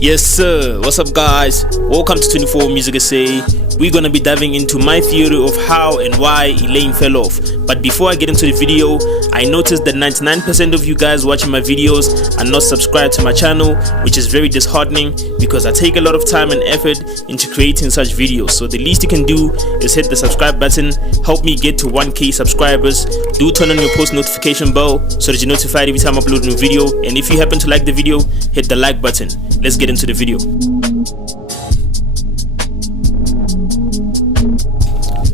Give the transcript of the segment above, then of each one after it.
Yes sir, what's up guys? Welcome to 24 Music SA. We're gonna be diving into my theory of how and why Elaine fell off. But before I get into the video, I noticed that 99% of you guys watching my videos are not subscribed to my channel, which is very disheartening because I take a lot of time and effort into creating such videos. So the least you can do is hit the subscribe button, help me get to 1k subscribers. Do turn on your post notification bell so that you're notified every time I upload a new video. And if you happen to like the video, hit the like button. Let's get into the video.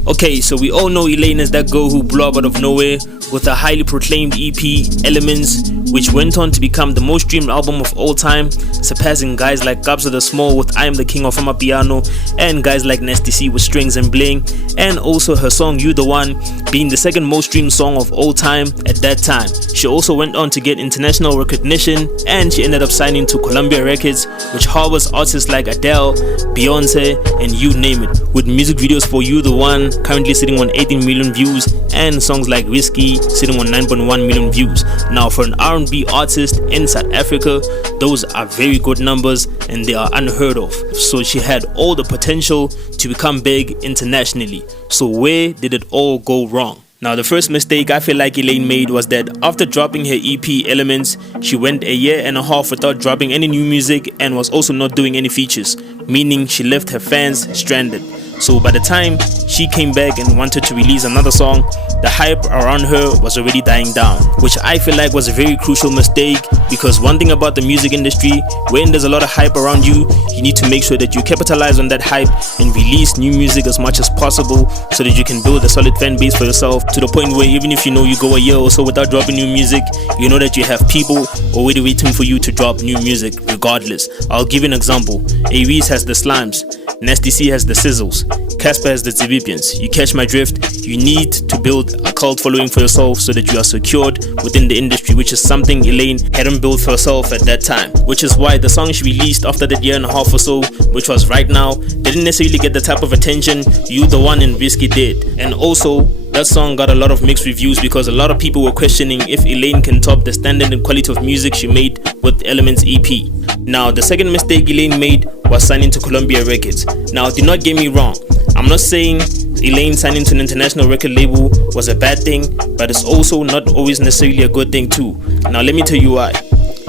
Okay, so we all know Elaine is that girl who blew up out of nowhere with a highly proclaimed EP, Elements, which went on to become the most streamed album of all time, surpassing guys like Kabza the Small with I Am the King of Amapiano, and guys like Nasty C with Strings and Bling, and also her song You The One being the second most streamed song of all time at that time. She also went on to get international recognition, and she ended up signing to Columbia Records, which harbors artists like Adele, Beyonce, and you name it, with music videos for You The One currently sitting on 18 million views, and songs like Whiskey sitting on 9.1 million views. Now for an R&B artist in South Africa, those are very good numbers and they are unheard of. So she had all the potential to become big internationally. So where did it all go wrong? Now the first mistake I feel like Elaine made was that after dropping her EP Elements, she went a year and a half without dropping any new music and was also not doing any features, meaning she left her fans stranded. So by the time she came back and wanted to release another song, the hype around her was already dying down, which I feel like was a very crucial mistake, because one thing about the music industry, when there's a lot of hype around you, you need to make sure that you capitalize on that hype and release new music as much as possible so that you can build a solid fan base for yourself, to the point where even if you know you go a year or so without dropping new music, you know that you have people already waiting for you to drop new music regardless. I'll give you an example. Aries has the Slimes, Nasty C has the Sizzles, Casper has the Zibipians. You catch my drift? You need to build a cult following for yourself so that you are secured within the industry, which is something Elaine hadn't built for herself at that time. Which is why the song she released after that year and a half or so, which was Right Now, didn't necessarily get the type of attention You The One and Whiskey did. And also, that song got a lot of mixed reviews because a lot of people were questioning if Elaine can top the standard and quality of music she made with Elements EP. Now, the second mistake Elaine made was signing to Columbia Records. Now, do not get me wrong. I'm not saying Elaine signing to an international record label was a bad thing, but it's also not always necessarily a good thing too. Now, let me tell you why.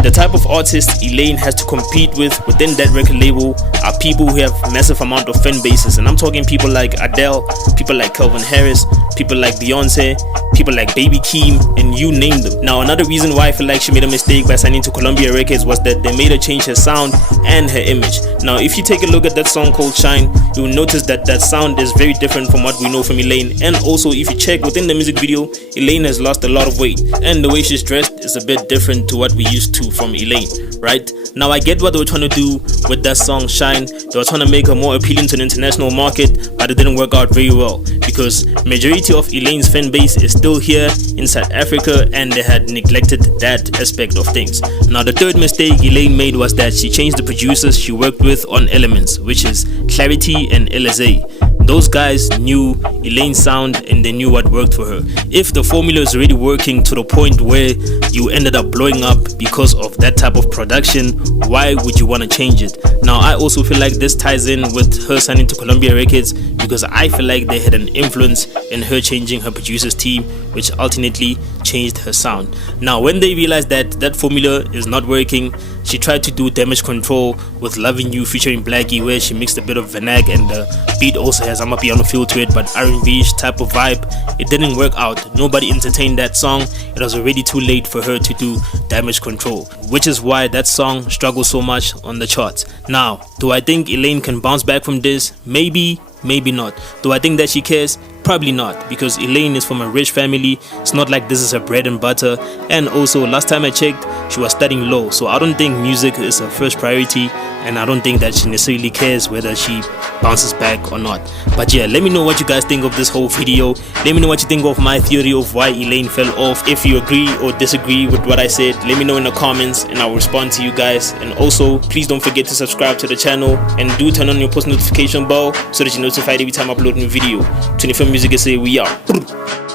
The type of artists Elaine has to compete with within that record label are people who have massive amount of fan bases, and I'm talking people like Adele, people like Calvin Harris, people like Beyonce, people like Baby Keem, and you name them. Now another reason why I feel like she made a mistake by signing to Columbia Records was that they made her change her sound and her image. Now if you take a look at that song called Shine, you will notice that that sound is very different from what we know from Elaine. And also if you check within the music video, Elaine has lost a lot of weight, and the way she's dressed is a bit different to what we used to from Elaine, right? Now I get what they were trying to do with that song Shine. They were trying to make her more appealing to an international market, but it didn't work out very well because majority of Elaine's fan base is still here in South Africa, and they had neglected that aspect of things. Now the third mistake Elaine made was that she changed the producers she worked with on Elements, which is Clarity and LSA. Those guys knew Elaine's sound and they knew what worked for her. If the formula is already working to the point where you ended up blowing up because of that type of production, why would you want to change it? Now I also feel like this ties in with her signing to Columbia Records, because I feel like they had an influence in her changing her producers team, which ultimately changed her sound. Now when they realized that that formula is not working, she tried to do Damage Control with Loving You featuring Blackie, where she mixed a bit of Vanag and the beat also has Amapiano feel to it, but R&B-ish type of vibe. It didn't work out. Nobody entertained that song. It was already too late for her to do Damage Control, which is why that song struggles so much on the charts. Now, do I think Elaine can bounce back from this? Maybe, maybe not. Do I think that she cares? Probably not, because Elaine is from a rich family. It's not like this is her bread and butter, and also last time I checked, she was studying law, so I don't think music is her first priority, and I don't think that she necessarily cares whether she bounces back or not. But yeah, let me know what you guys think of this whole video. Let me know what you think of my theory of why Elaine fell off. If you agree or disagree with what I said, let me know in the comments and I'll respond to you guys. And also, please don't forget to subscribe to the channel and do turn on your post notification bell so that you're notified every time I upload a new video. 24 Music SA, we are.